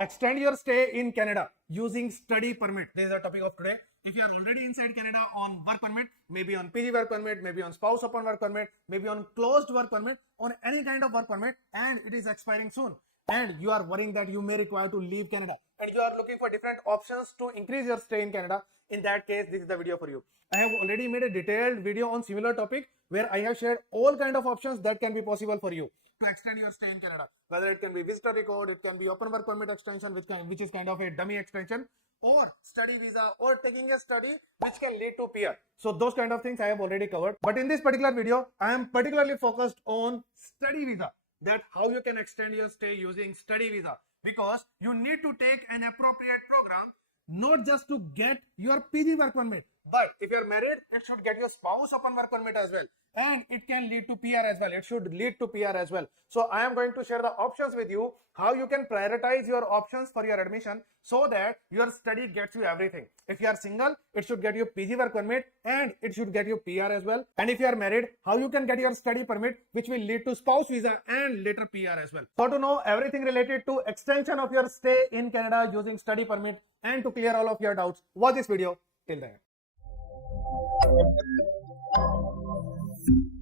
Extend your stay in Canada using study permit. This is the topic of today. If you are already inside Canada on work permit, maybe on PG work permit, maybe on spouse upon work permit, maybe on closed work permit, on any kind of work permit, and it is expiring soon, and you are worrying that you may require to leave Canada, and you are looking for different options to increase your stay in Canada, in that case, this is the video for you. I have already made a detailed video on similar topic where I have shared all kind of options that can be possible for you to extend your stay in Canada. Whether it can be visitor record, it can be open work permit extension, which is kind of a dummy extension, or study visa, or taking a study which can lead to PR. So those kind of things I have already covered. But in this particular video, I am particularly focused on study visa, that how you can extend your stay using study visa, because you need to take an appropriate program, not just to get your PG work permit, but if you're married, it should get your spouse upon work permit as well, and it can lead to PR as well. It should lead to PR as well. So I am going to share the options with you, how you can prioritize your options for your admission so that your study gets you everything. If you are single, it should get you PG work permit and it should get you PR as well. And if you are married, how you can get your study permit, which will lead to spouse visa and later PR as well. So to know everything related to extension of your stay in Canada using study permit and to clear all of your doubts, watch this video till the end.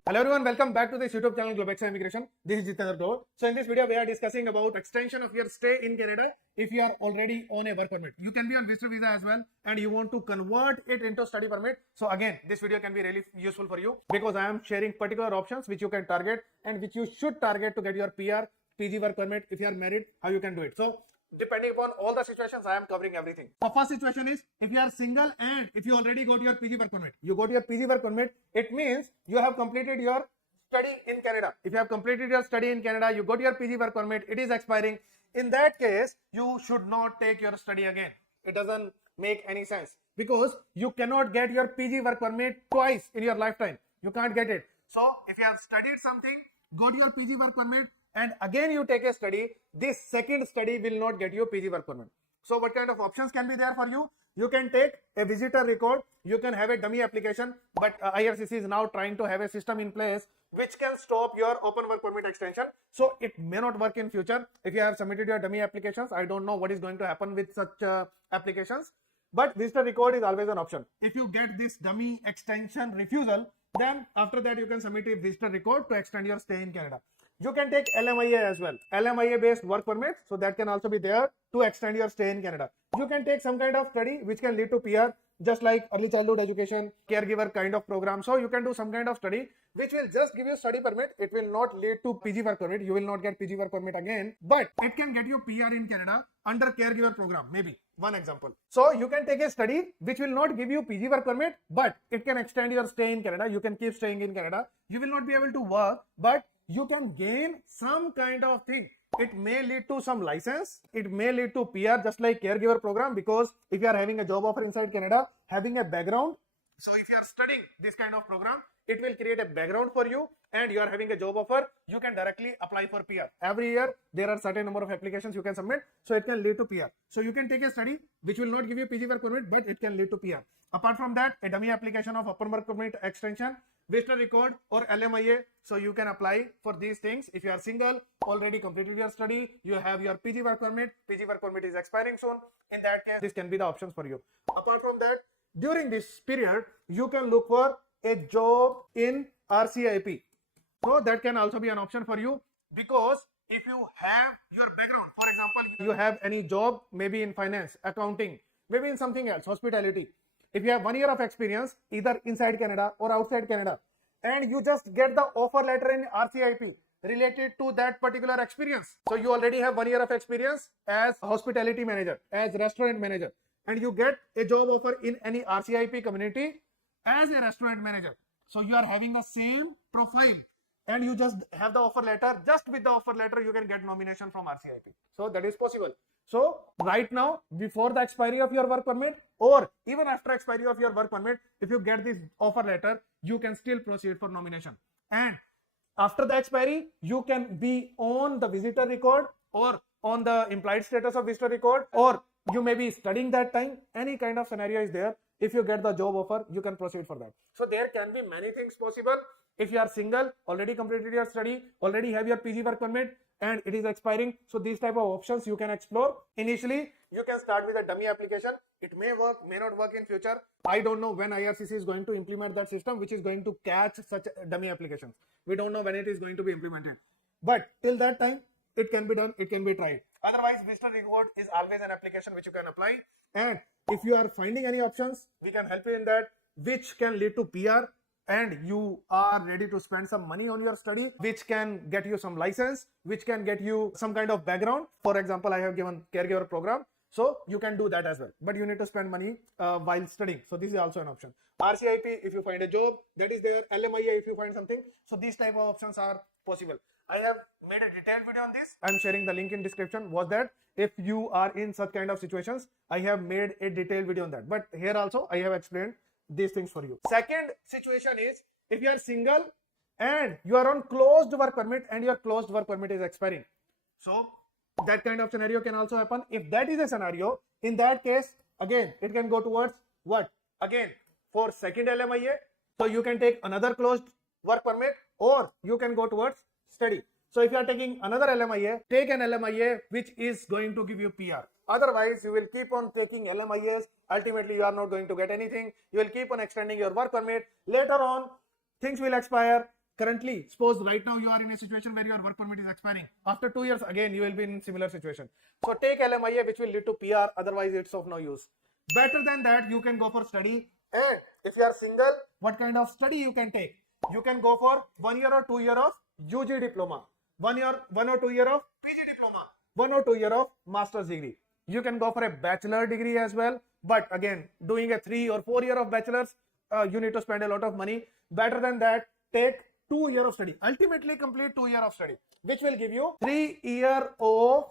Hello everyone, welcome back to this YouTube channel Globexa Immigration. This is Jitendra Grover. So in this video, we are discussing about extension of your stay in Canada if you are already on a work permit. You can be on visitor visa as well and you want to convert it into study permit. So again, this video can be really useful for you because I am sharing particular options which you can target and which you should target to get your PR, PG work permit. If you are married, how you can do it. So depending upon all the situations, I am covering everything. The first situation is if you are single and if you already got your PG work permit. You got your PG work permit, it means you have completed your study in Canada. If you have completed your study in Canada, you got your PG work permit, it is expiring. In that case, you should not take your study again. It doesn't make any sense because you cannot get your PG work permit twice in your lifetime. You can't get it. So if you have studied something, got your PG work permit, and again you take a study, this second study will not get you PG work permit. So what kind of options can be there for you? You can take a visitor record, you can have a dummy application, but IRCC is now trying to have a system in place which can stop your open work permit extension. So it may not work in future. If you have submitted your dummy applications, I don't know what is going to happen with such applications, but visitor record is always an option. If you get this dummy extension refusal, then after that you can submit a visitor record to extend your stay in Canada. You can take LMIA as well, LMIA based work permits, so that can also be there to extend your stay in Canada. You can take some kind of study which can lead to PR, just like early childhood education, caregiver kind of program. So you can do some kind of study which will just give you study permit. It will not lead to PG work permit. You will not get PG work permit again, but it can get you PR in Canada under caregiver program, maybe one example. So you can take a study which will not give you PG work permit, but it can extend your stay in Canada. You can keep staying in Canada. You will not be able to work, but you can gain some kind of thing. It may lead to some license, it may lead to PR, just like caregiver program, because if you are having a job offer inside Canada, having a background, so if you are studying this kind of program, it will create a background for you and you are having a job offer, you can directly apply for PR. Every year, there are certain number of applications you can submit, so it can lead to PR. So you can take a study which will not give you PG work permit, but it can lead to PR. Apart from that, a dummy application of open work permit extension, visitor record or LMIA, so you can apply for these things. If you are single, already completed your study, you have your PG work permit is expiring soon, in that case, this can be the options for you. Apart from that, during this period, you can look for a job in RCIP. So that can also be an option for you, because if you have your background, for example, you have any job, maybe in finance, accounting, maybe in something else, hospitality. If you have 1 year of experience, either inside Canada or outside Canada, and you just get the offer letter in RCIP related to that particular experience. So you already have 1 year of experience as a hospitality manager, as restaurant manager, and you get a job offer in any RCIP community as a restaurant manager. So you are having the same profile and you just have the offer letter. Just with the offer letter, you can get nomination from RCIP. So that is possible. So right now, before the expiry of your work permit or even after expiry of your work permit, if you get this offer letter, you can still proceed for nomination. And after the expiry, you can be on the visitor record or on the implied status of visitor record, or you may be studying that time. Any kind of scenario is there. If you get the job offer, you can proceed for that. So there can be many things possible. If you are single, already completed your study, already have your PG work permit, and it is expiring. So these type of options you can explore. Initially, you can start with a dummy application. It may work, may not work in future. I don't know when IRCC is going to implement that system which is going to catch such dummy applications. We don't know when it is going to be implemented. But till that time, it can be done, it can be tried. Otherwise, Visitor Reward is always an application which you can apply. And if you are finding any options, we can help you in that, which can lead to PR, and you are ready to spend some money on your study, which can get you some license, which can get you some kind of background. For example, I have given caregiver program, so you can do that as well, but you need to spend money while studying. So this is also an option. RCIP if you find a job, that is there. LMIA if you find something. So these type of options are possible. I have made a detailed video on this. I'm sharing the link in description. Was that if you are in such kind of situations, I have made a detailed video on that. But here also I have explained these things for you. Second situation is if you are single and you are on closed work permit and your closed work permit is expiring. So that kind of scenario can also happen. If that is a scenario, in that case, again, it can go towards what? Again, for second LMIA. So you can take another closed work permit or you can go towards study. So if you are taking another LMIA, take an LMIA which is going to give you PR. Otherwise, you will keep on taking LMIAs. Ultimately, you are not going to get anything. You will keep on extending your work permit. Later on, things will expire. Currently, suppose right now you are in a situation where your work permit is expiring. After 2 years, again, you will be in similar situation. So take LMIA which will lead to PR. Otherwise, it's of no use. Better than that, you can go for study. And if you are single, what kind of study you can take? You can go for 1 year or 2 year of UG diploma. 1 or 2 year of PG diploma. 1 or 2 year of master's degree. You can go for a bachelor degree as well. But again, doing a 3 or 4 year of bachelor's, you need to spend a lot of money. Better than that, take 2 years of study. Ultimately complete 2 years of study, which will give you 3 years of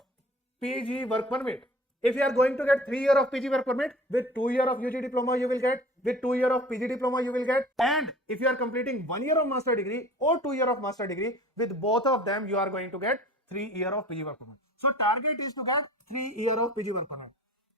PG work permit. If you are going to get 3 years of PG work permit, with 2 years of UG diploma you will get, with 2 years of PG diploma you will get, and if you are completing 1 year of master degree or 2 years of master degree, with both of them you are going to get 3 years of PG work permit. So target is to get 3 years of PG work permit.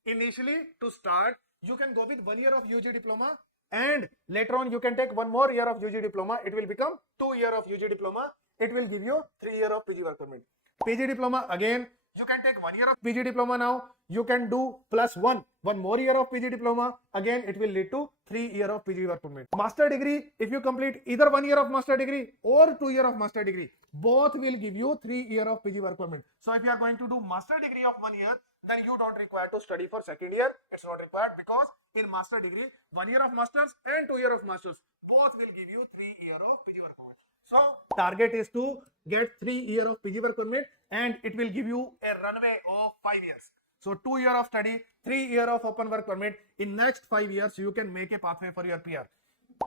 Initially, to start, you can go with 1 year of UG diploma, and later on you can take 1 more year of UG diploma. It will become 2 years of UG diploma. It will give you 3 years of PG work permit. PG diploma, again, you can take 1 year of PG diploma now. You can do plus one more year of PG diploma. Again, it will lead to 3 years of PG work permit. Master degree, if you complete either 1 year of master degree or 2 years of master degree, both will give you 3 years of PG work permit. So if you are going to do master degree of 1 year, then you don't require to study for second year. It's not required because in master degree, 1 year of masters and 2 years of masters, both will give you 3 years of PG work permit. So target is to get 3 years of PG work permit, and it will give you a runway of 5 years. So 2 years of study, 3 years of open work permit. In next 5 years, you can make a pathway for your PR.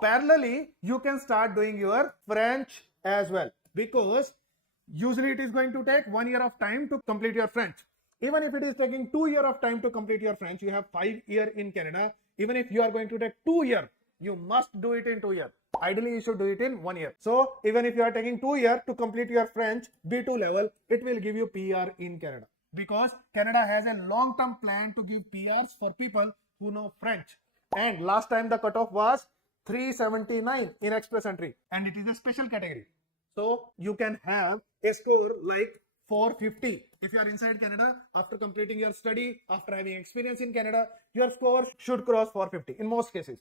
Parallelly, you can start doing your French as well, because usually it is going to take 1 year of time to complete your French. Even if it is taking 2 years of time to complete your French, you have 5 years in Canada. Even if you are going to take 2 years, you must do it in 2 years. Ideally, you should do it in 1 year. So even if you are taking 2 years to complete your French B2 level, it will give you PR in Canada. Because Canada has a long-term plan to give PRs for people who know French. And last time the cutoff was 379 in express entry, and it is a special category. So you can have a score like 450. If you are inside Canada, after completing your study, after having experience in Canada, your score should cross 450 in most cases.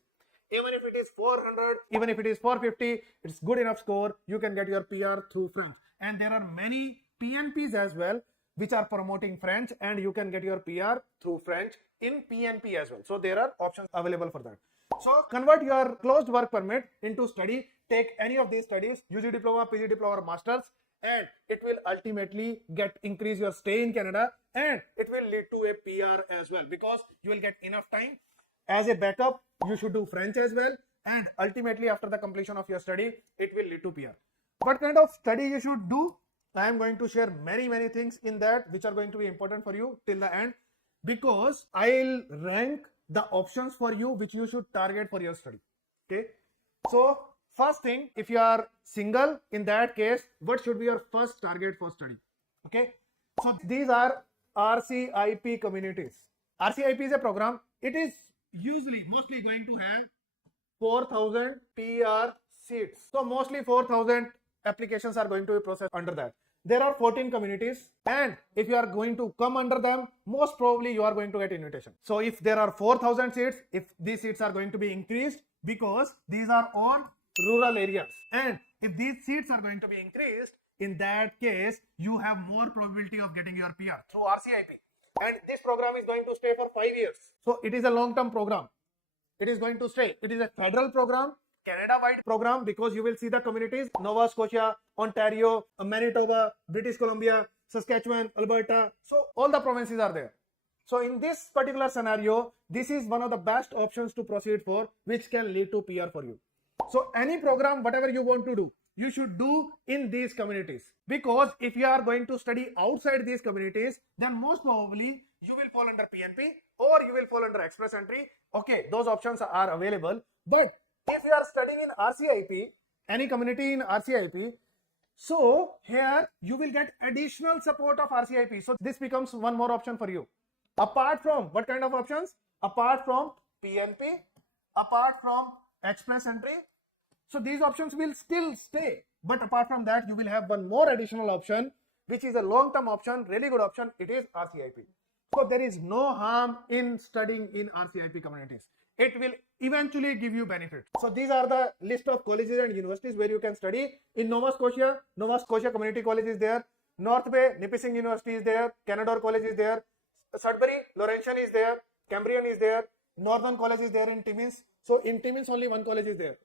Even if it is 400, even if it is 450, it's good enough score. You can get your PR through French. And there are many PNPs as well, which are promoting French, and you can get your PR through French in PNP as well. So there are options available for that. So convert your closed work permit into study. Take any of these studies, UG diploma, PG diploma, or masters, and it will ultimately increase your stay in Canada, and it will lead to a PR as well, because you will get enough time. As a backup, you should do French as well, and ultimately after the completion of your study, it will lead to PR. What kind of study you should do? I am going to share many things in that which are going to be important for you till the end, because I'll rank the options for you which you should target for your study. Okay. So first thing, if you are single, in that case, what should be your first target for study? Okay. So these are RCIP communities. RCIP is a program. It is mostly going to have 4,000 PR seats. So mostly 4,000 applications are going to be processed under that. there are 14 communities, and if you are going to come under them, most probably you are going to get invitation. So if there are 4,000 seats, if these seats are going to be increased, because these are on rural areas, and if these seats are going to be increased, in that case you have more probability of getting your PR through RCIP. And this program is going to stay for 5 years. So it is a long-term program. It is going to stay. It is a federal program, Canada-wide program, because you will see the communities: Nova Scotia, Ontario, Manitoba, British Columbia, Saskatchewan, Alberta. So all the provinces are there. So in this particular scenario, this is one of the best options to proceed for, which can lead to PR for you. So any program, whatever you want to do, you should do in these communities, because if you are going to study outside these communities, then most probably you will fall under PNP or you will fall under express entry. Okay, those options are available, but if you are studying in RCIP, any community in RCIP, so here you will get additional support of RCIP. So this becomes one more option for you. Apart from what kind of options? Apart from PNP, apart from express entry. So these options will still stay, but apart from that, you will have one more additional option, which is a long-term option, really good option. It is RCIP. So there is no harm in studying in RCIP communities. It will eventually give you benefits. So these are the list of colleges and universities where you can study. In Nova Scotia Community College is there. North Bay, Nipissing University is there. Canadore College is there. Sudbury, Laurentian is there. Cambrian is there. Northern College is there in Timmins. So in Timmins only one college is there.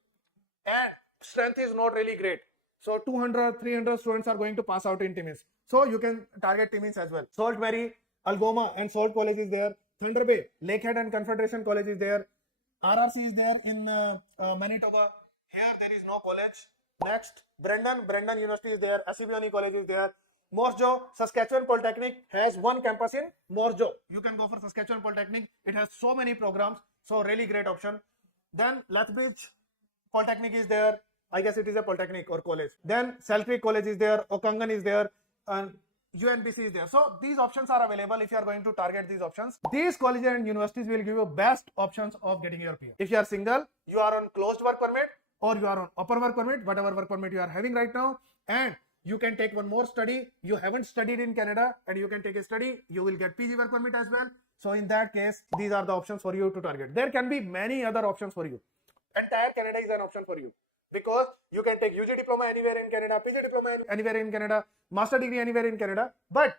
And strength is not really great. So 200, 300 students are going to pass out in Timmins. So you can target Timmins as well. Saltbury, Algoma and Salt College is there. Thunder Bay, Lakehead and Confederation College is there. RRC is there in Manitoba. Here there is no college. Next, Brendan University is there. Assiniboine College is there. Moose Jaw, Saskatchewan Polytechnic has one campus in Moose Jaw. You can go for Saskatchewan Polytechnic. It has so many programs. So really great option. Then Lethbridge Polytechnic is there. I guess it is a polytechnic or college. Then Selkirk College is there. Okangan is there. And UNBC is there. So these options are available if you are going to target these options. These colleges and universities will give you best options of getting your PR. If you are single, you are on closed work permit or you are on open work permit, whatever work permit you are having right now, and you can take one more study. You haven't studied in Canada and you can take a study. You will get PG work permit as well. So in that case, these are the options for you to target. There can be many other options for you. Entire Canada is an option for you, because you can take UG diploma anywhere in Canada, PG diploma anywhere in Canada, master degree anywhere in Canada. But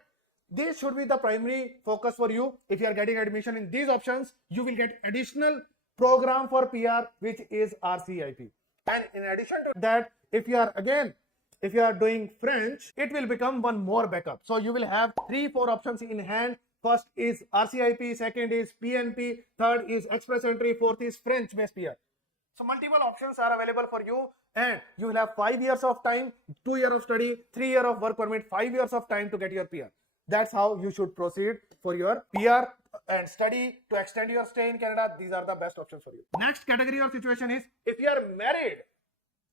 this should be the primary focus for you. If you are getting admission in these options, you will get additional program for PR, which is RCIP. And in addition to that, if you are doing French, it will become one more backup. So you will have 3-4 options in hand. First is RCIP, second is PNP, third is express entry, fourth is French based PR. So multiple options are available for you, and you will have 5 years of time, 2 years of study, 3 years of work permit, 5 years of time to get your PR. That's how you should proceed for your PR and study to extend your stay in Canada. These are the best options for you. Next category or situation is if you are married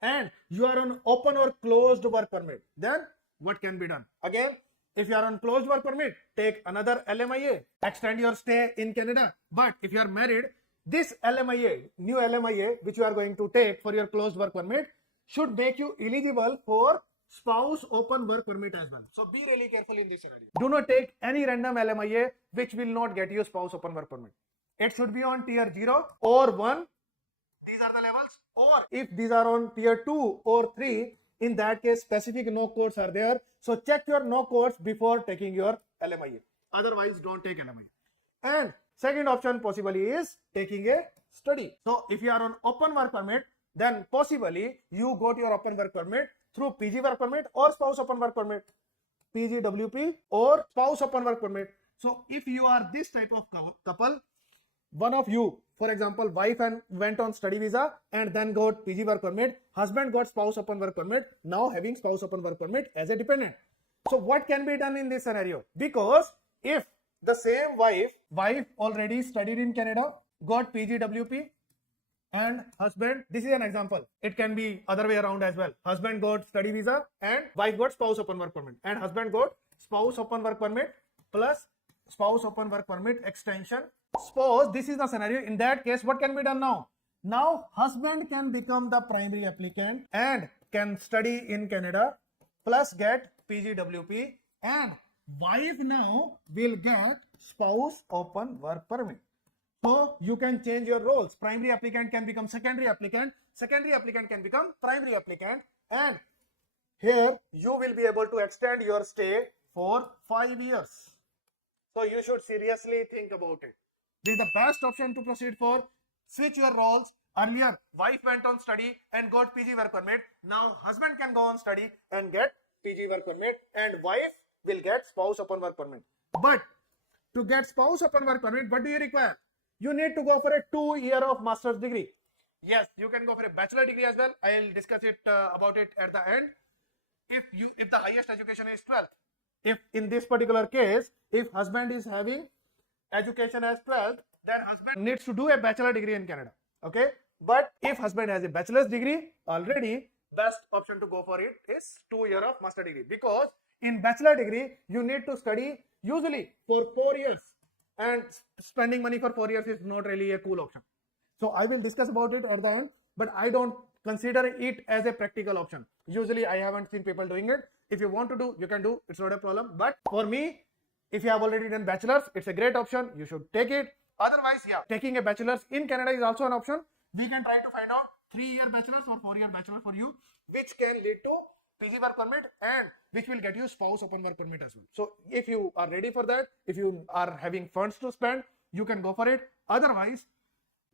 and you are on open or closed work permit, then what can be done? Again, if you are on closed work permit, take another LMIA, extend your stay in Canada. But if you are married, this LMIA, new LMIA, which you are going to take for your closed work permit, should make you eligible for spouse open work permit as well. So be really careful in this scenario. Do not take any random LMIA which will not get you spouse open work permit. It should be on tier 0 or 1. These are the levels. Or if these are on tier 2 or 3, in that case specific no codes are there. So check your no codes before taking your LMIA. Otherwise, don't take LMIA. And second option possibly is taking a study. So if you are on open work permit, then possibly you go to your open work permit through PG work permit or spouse open work permit, PGWP or spouse open work permit. So if you are this type of couple, one of you, for example, wife and went on study visa and then got PG work permit, husband got spouse open work permit, now having spouse open work permit as a dependent. So what can be done in this scenario? Because if the same wife already studied in Canada, got PGWP, and husband, this is an example. It can be other way around as well. Husband got study visa and wife got spouse open work permit, and husband got spouse open work permit plus spouse open work permit extension. Suppose this is the scenario. In that case, what can be done now? Now husband can become the primary applicant and can study in Canada plus get PGWP, and wife now will get spouse open work permit. So you can change your roles. Primary applicant can become secondary applicant can become primary applicant, and here you will be able to extend your stay for 5 years. So you should seriously think about it. This is the best option to proceed for. Switch your roles. Earlier, wife went on study and got PG work permit. Now husband can go on study and get PG work permit, and wife will get spouse upon work permit. But to get spouse upon work permit, what do you require? You need to go for a 2-year of master's degree. Yes, you can go for a bachelor degree as well. I will discuss it about it at the end. If the highest education is 12th, if in this particular case, if husband is having education as 12th, then husband needs to do a bachelor degree in Canada. Okay, but if husband has a bachelor's degree already, best option to go for it is 2-year of master degree, because in bachelor degree you need to study usually for 4 years, and spending money for 4 years is not really a cool option. So I will discuss about it at the end, but I don't consider it as a practical option. Usually I haven't seen people doing it. If you want to do, you can do, it's not a problem. But for me, if you have already done bachelor's, it's a great option. You should take it. Otherwise, yeah, taking a bachelor's in Canada is also an option. We can try to find out 3-year bachelor's or 4-year bachelor's for you, which can lead to PG work permit and which will get you spouse open work permit as well. So if you are ready for that, if you are having funds to spend, you can go for it. Otherwise,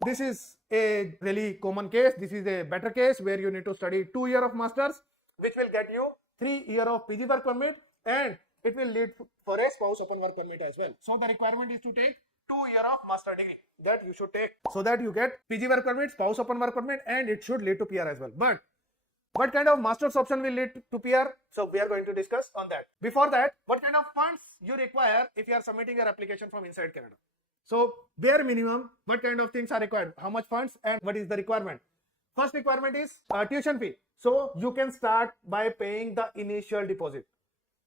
this is a really common case. This is a better case where you need to study 2-year of masters, which will get you 3-year of PG work permit, and it will lead for a spouse open work permit as well. So the requirement is to take 2-year of master degree that you should take, so that you get PG work permit, spouse open work permit, and it should lead to PR as well. But what kind of master's option will lead to PR? So we are going to discuss on that. Before that, what kind of funds you require if you are submitting your application from inside Canada? So bare minimum, what kind of things are required? How much funds and what is the requirement? First requirement is tuition fee. So you can start by paying the initial deposit.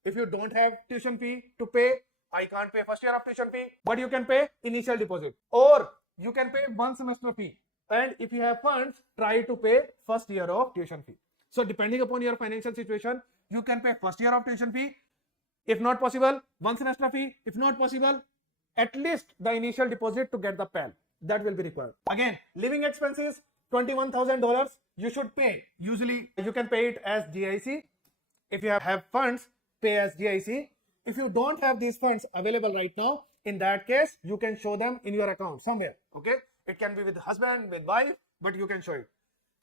If you don't have tuition fee to pay, I can't pay first year of tuition fee, but you can pay initial deposit, or you can pay 1 semester fee. And if you have funds, try to pay first year of tuition fee. So depending upon your financial situation, you can pay first year of tuition fee. If not possible, 1 semester fee. If not possible, at least the initial deposit to get the PAL. That will be required. Again, living expenses, $21,000 you should pay. Usually you can pay it as GIC. If you have funds, pay as GIC. If you don't have these funds available right now, in that case, you can show them in your account somewhere. Okay, it can be with husband, with wife, but you can show it.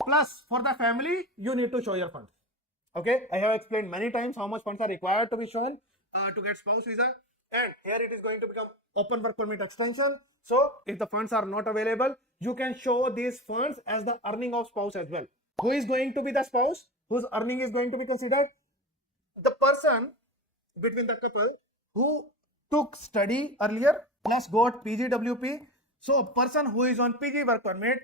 Plus, for the family, you need to show your funds. Okay, I have explained many times how much funds are required to be shown to get spouse visa, and here it is going to become open work permit extension. So if the funds are not available, you can show these funds as the earning of spouse as well. Who is going to be the spouse? Whose earning is going to be considered? The person between the couple who took study earlier plus got PGWP. So a person who is on PG work permit,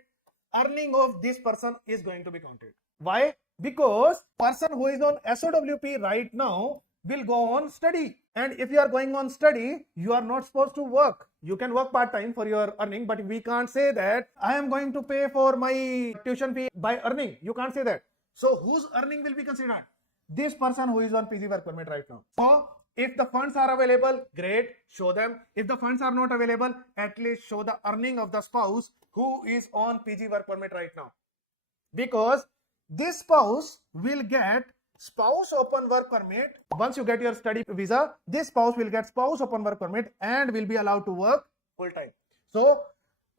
earning of this person is going to be counted. Why? Because person who is on SOWP right now will go on study, and if you are going on study, you are not supposed to work. You can work part-time for your earning, but we can't say that I am going to pay for my tuition fee by earning. You can't say that. So whose earning will be considered? This person who is on PG work permit right now. So if the funds are available, great, show them. If the funds are not available, at least show the earning of the spouse who is on PG work permit right now, because this spouse will get spouse open work permit. Once you get your study visa, this spouse will get spouse open work permit and will be allowed to work full time. So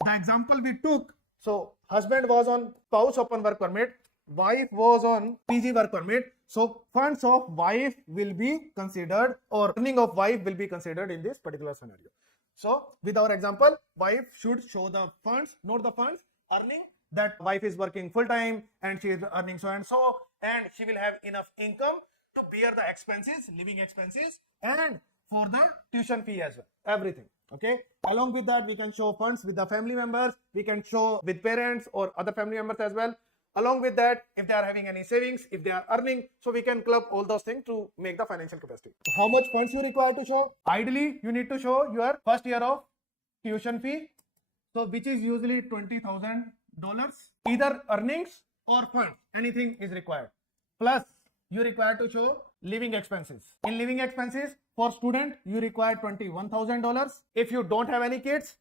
the example we took, so husband was on spouse open work permit, wife was on PG work permit. So funds of wife will be considered, or earning of wife will be considered in this particular scenario. So with our example, wife should show the funds, not the funds, earning, that wife is working full time and she is earning so and so, and she will have enough income to bear the expenses, living expenses, and for the tuition fee as well, everything. Okay, along with that, we can show funds with the family members, we can show with parents or other family members as well. Along with that, if they are having any savings, if they are earning, so we can club all those things to make the financial capacity. How much funds you require to show? Ideally, you need to show your first year of tuition fee, so which is usually $20,000. Either earnings or funds, anything is required. Plus, you require to show living expenses. In living expenses, for student, you require $21,000. If you don't have any kids,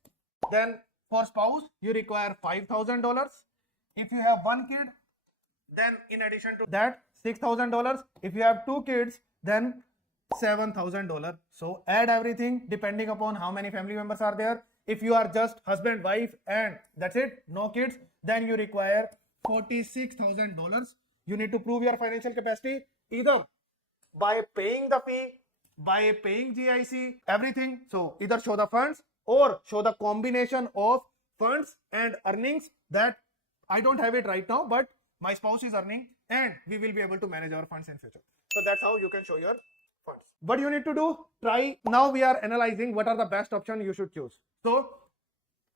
then for spouse, you require $5,000. If you have one kid, then in addition to that, $6,000. If you have two kids, then $7,000. So add everything depending upon how many family members are there. If you are just husband, wife, and that's it, no kids, then you require $46,000. You need to prove your financial capacity either by paying the fee, by paying GIC, everything. So either show the funds or show the combination of funds and earnings that I don't have it right now, but my spouse is earning and we will be able to manage our funds in future. So that's how you can show your funds. What you need to do, try. Now we are analyzing what are the best options you should choose. So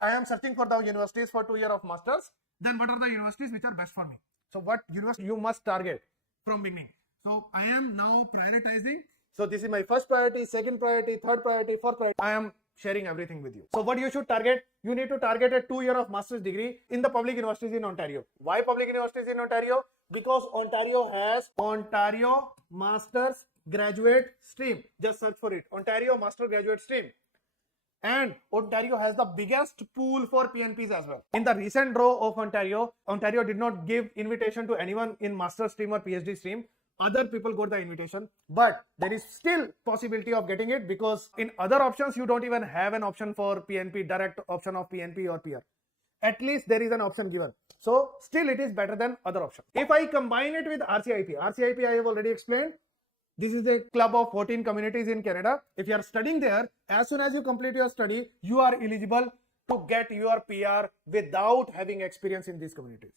I am searching for the universities for 2 years of masters. Then what are the universities which are best for me? So what university you must target from beginning. So I am now prioritizing. So this is my first priority, second priority, third priority, fourth priority. I am sharing everything with you. So what you should target? You need to target a 2 year of master's degree in the public universities in Ontario. Why public universities in Ontario? Because Ontario has Ontario Master's Graduate Stream. Just search for it. Ontario Master Graduate Stream. And Ontario has the biggest pool for PNPs as well. In the recent draw of Ontario, Ontario did not give invitation to anyone in master's stream or PhD stream. Other people got the invitation, but there is still possibility of getting it because in other options, you don't even have an option for PNP, direct option of PNP or PR. At least there is an option given. So still it is better than other option. If I combine it with RCIP I have already explained. This is a club of 14 communities in Canada. If you are studying there, as soon as you complete your study, you are eligible to get your PR without having experience in these communities.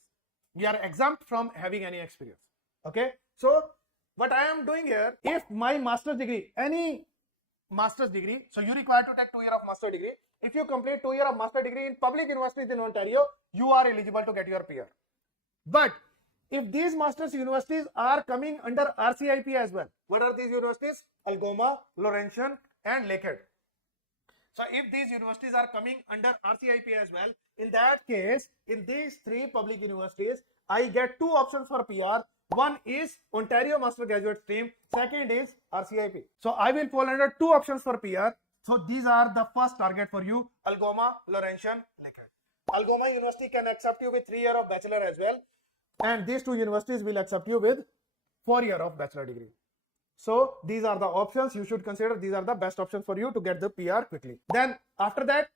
You are exempt from having any experience. Okay. So what I am doing here, if my master's degree, any master's degree, so you require to take 2 years of master degree. If you complete 2 years of master degree in public universities in Ontario, you are eligible to get your PR. But if these master's universities are coming under RCIP as well, what are these universities? Algoma, Laurentian, and Lakehead. So if these universities are coming under RCIP as well, in that case, in these three public universities, I get two options for PR. One is Ontario Master Graduate Stream, second is RCIP. So I will fall under two options for PR. So these are the first target for you, Algoma, Laurentian, Lakehead. Algoma University can accept you with 3 years of bachelor as well. And these two universities will accept you with 4 years of bachelor degree. So these are the options you should consider. These are the best options for you to get the PR quickly. Then after that,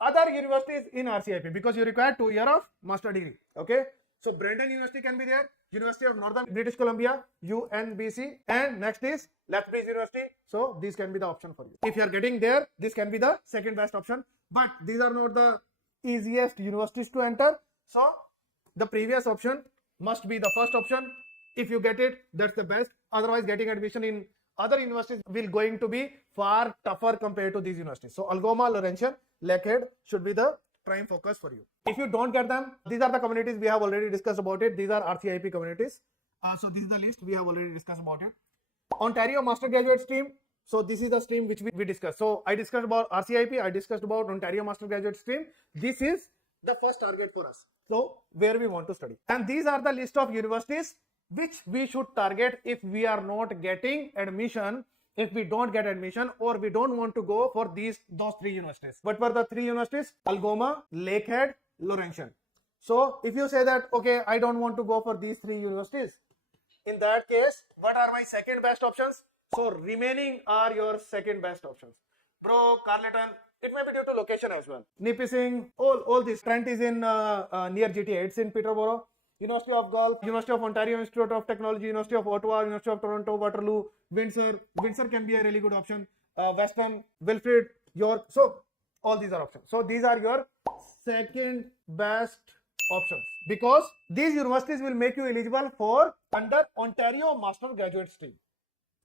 other universities in RCIP because you require 2 years of master degree. Okay. So Brandon University can be there. University of Northern British Columbia, UNBC, and next is Lethbridge University. So these can be the option for you. If you are getting there, this can be the second best option. But these are not the easiest universities to enter. So the previous option must be the first option. If you get it, that's the best. Otherwise, getting admission in other universities will going to be far tougher compared to these universities. So Algoma, Laurentian, Lakehead should be the prime focus for you. If you don't get them, these are the communities we have already discussed about it. These are RCIP communities. So this is the list we have already discussed about it. Ontario Master Graduate Stream. So this is the stream which we discussed. So I discussed about RCIP. I discussed about Ontario Master Graduate Stream. This is the first target for us. So where we want to study. And these are the list of universities which we should target if we are not getting admission, if we don't get admission or we don't want to go for those three universities. What were the three universities? Algoma, Lakehead, Laurentian. So if you say that, okay, I don't want to go for these three universities, in that case, what are my second best options? So remaining are your second best options. Bro, Carleton, it may be due to location as well. Nipissing, all this. Trent is in near GTA. It's in Peterborough. University of Guelph, University of Ontario Institute of Technology, University of Ottawa, University of Toronto, Waterloo, Windsor. Windsor can be a really good option. Western, Wilfrid, York. So all these are options. So these are your second best options because these universities will make you eligible for under Ontario Master Graduate Stream.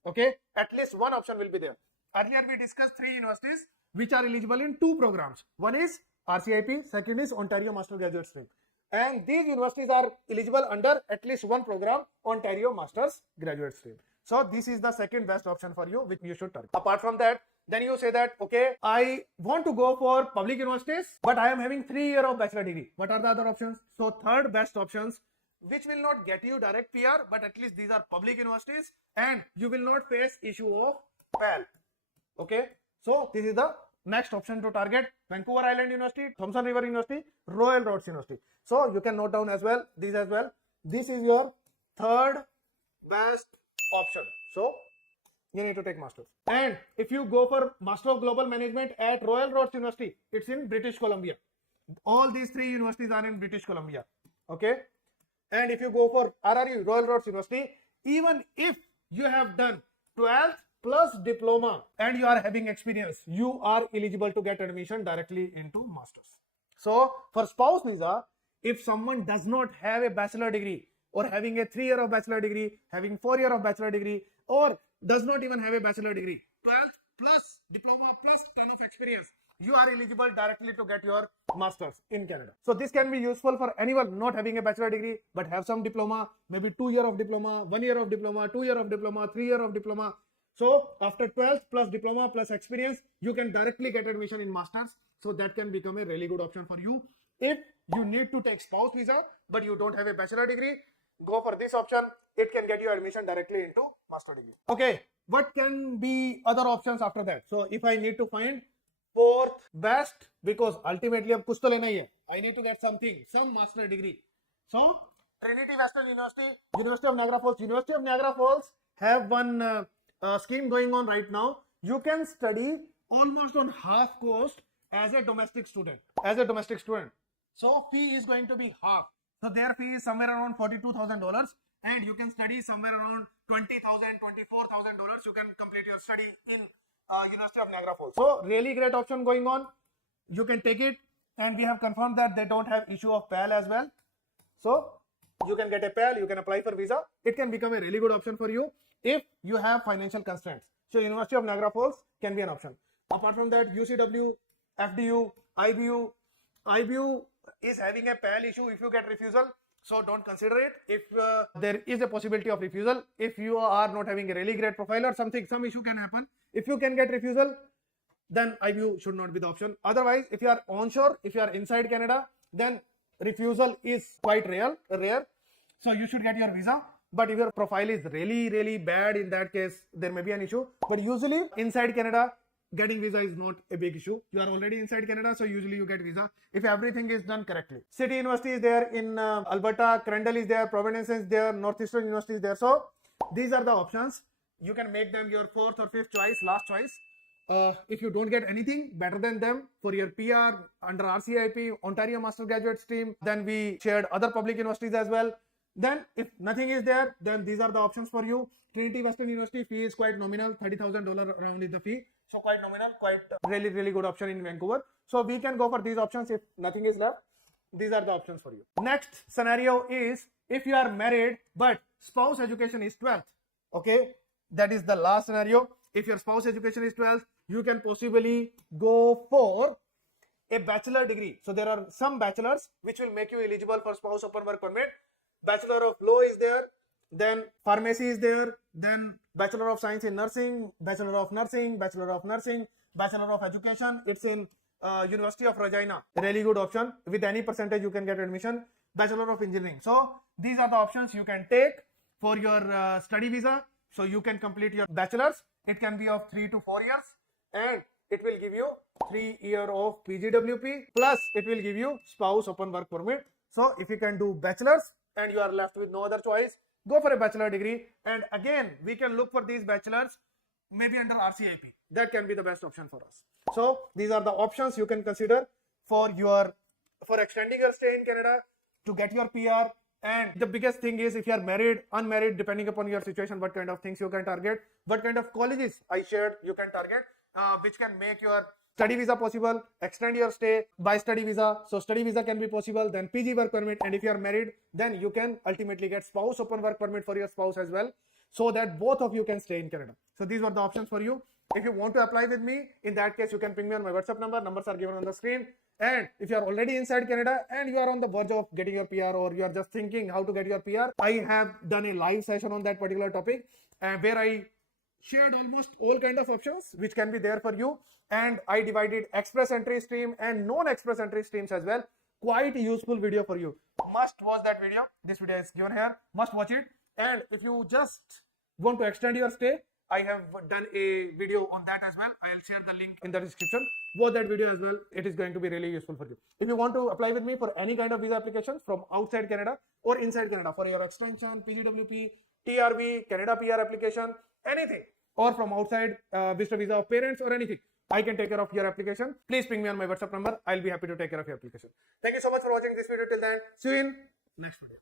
Okay, at least one option will be there. Earlier we discussed three universities which are eligible in two programs. One is RCIP, second is Ontario Master Graduate Stream. And these universities are eligible under at least one program, Ontario Master's Graduate Stream. So this is the second best option for you, which you should target. Apart from that, then you say that, okay, I want to go for public universities, but I am having 3 years of bachelor degree. What are the other options? So third best options which will not get you direct PR, but at least these are public universities and you will not face issue of PAL. Okay, so this is the next option to target: Vancouver Island University, Thompson River University, Royal Roads University. So you can note down as well these as well. This is your third best option. So you need to take masters. And if you go for Master of Global Management at Royal Roads University, it's in British Columbia. All these three universities are in British Columbia. Okay, and if you go for RRU, Royal Roads University, even if you have done 12th plus diploma and you are having experience, you are eligible to get admission directly into masters. So for spouse visa, if someone does not have a bachelor degree or having a 3 year of bachelor degree, having 4 year of bachelor degree, or does not even have a bachelor degree, 12th plus diploma plus ton of experience, you are eligible directly to get your masters in Canada. So this can be useful for anyone not having a bachelor degree but have some diploma, maybe 2 year of diploma, 1 year of diploma, 2 year of diploma, 3 year of diploma. So after 12th plus diploma plus experience, you can directly get admission in masters. So that can become a really good option for you. If you need to take spouse visa but you don't have a bachelor degree, go for this option. It can get you admission directly into master degree. Okay, what can be other options after that? So if I need to find fourth best, because ultimately अब कुछ तो लेना ही है, I need to get something, some master degree. So Trinity Western University, University of Niagara Falls. University of Niagara Falls have one scheme going on right now. You can study almost on half cost as a domestic student. So fee is going to be half. So their fee is somewhere around $42,000 and you can study somewhere around $20,000, $24,000. You can complete your study in University of Niagara Falls. So really great option going on. You can take it, and we have confirmed that they don't have issue of PAL as well. So you can get a PAL, you can apply for visa. It can become a really good option for you if you have financial constraints. So University of Niagara Falls can be an option. Apart from that, UCW, FDU, IBU is having a PAL issue if you get refusal. So don't consider it. If there is a possibility of refusal, if you are not having a really great profile or something, some issue can happen. If you can get refusal, then IBU should not be the option. Otherwise, if you are onshore, if you are inside Canada, then refusal is quite rare. So you should get your visa. But if your profile is really bad, in that case, there may be an issue. But usually inside Canada, getting visa is not a big issue. You are already inside Canada, so usually you get visa if everything is done correctly. City University is there in Alberta, Crandall is there, Providence is there, Northeastern University is there. So these are the options. You can make them your fourth or fifth choice, last choice. If you don't get anything better than them for your PR under RCIP, Ontario Master Graduate Stream, then we shared other public universities as well. Then if nothing is there, then these are the options for you. Trinity Western University fee is quite nominal, $30,000 around is the fee. So quite nominal, quite really good option in Vancouver. So we can go for these options if nothing is left. These are the options for you. Next scenario is if you are married but spouse education is 12th. Okay, that is the last scenario. If your spouse education is 12th, you can possibly go for a bachelor degree. So there are some bachelors which will make you eligible for spouse open work permit. Bachelor of Law is there, then pharmacy is there, then Bachelor of Science in Nursing, Bachelor of Nursing, Bachelor of Nursing, Bachelor of Education. It's in University of Regina. Really good option. With any percentage you can get admission. Bachelor of Engineering. So these are the options you can take for your study visa. So you can complete your bachelor's. It can be of 3 to 4 years and it will give you 3 years of PGWP plus it will give you spouse open work permit. So if you can do bachelor's and you are left with no other choice, go for a bachelor degree. And again, we can look for these bachelors maybe under RCIP. That can be the best option for us. So these are the options you can consider for extending your stay in Canada, to get your PR. And the biggest thing is if you are married, unmarried, depending upon your situation, what kind of things you can target, what kind of colleges I shared you can target, which can make your study visa possible, extend your stay by study visa. So study visa can be possible, then PG work permit, and if you are married, then you can ultimately get spouse open work permit for your spouse as well, so that both of you can stay in Canada. So these were the options for you. If you want to apply with me, in that case, you can ping me on my WhatsApp number. Numbers are given on the screen. And if you are already inside Canada and you are on the verge of getting your PR, or you are just thinking how to get your PR, I have done a live session on that particular topic where I shared almost all kind of options which can be there for you. And I divided express entry stream and non-express entry streams as well. quite useful video for you. Must watch that video. This video is given here. Must watch it. And if you just want to extend your stay, I have done a video on that as well. I'll share the link in the description. Watch that video as well. It is going to be really useful for you. If you want to apply with me for any kind of visa applications from outside Canada or inside Canada for your extension, PGWP, TRV, Canada PR application, anything, or from outside visitor visa of parents or anything, I can take care of your application. Please ping me on my WhatsApp number. I'll be happy to take care of your application. Thank you so much for watching this video till then. See you in next video.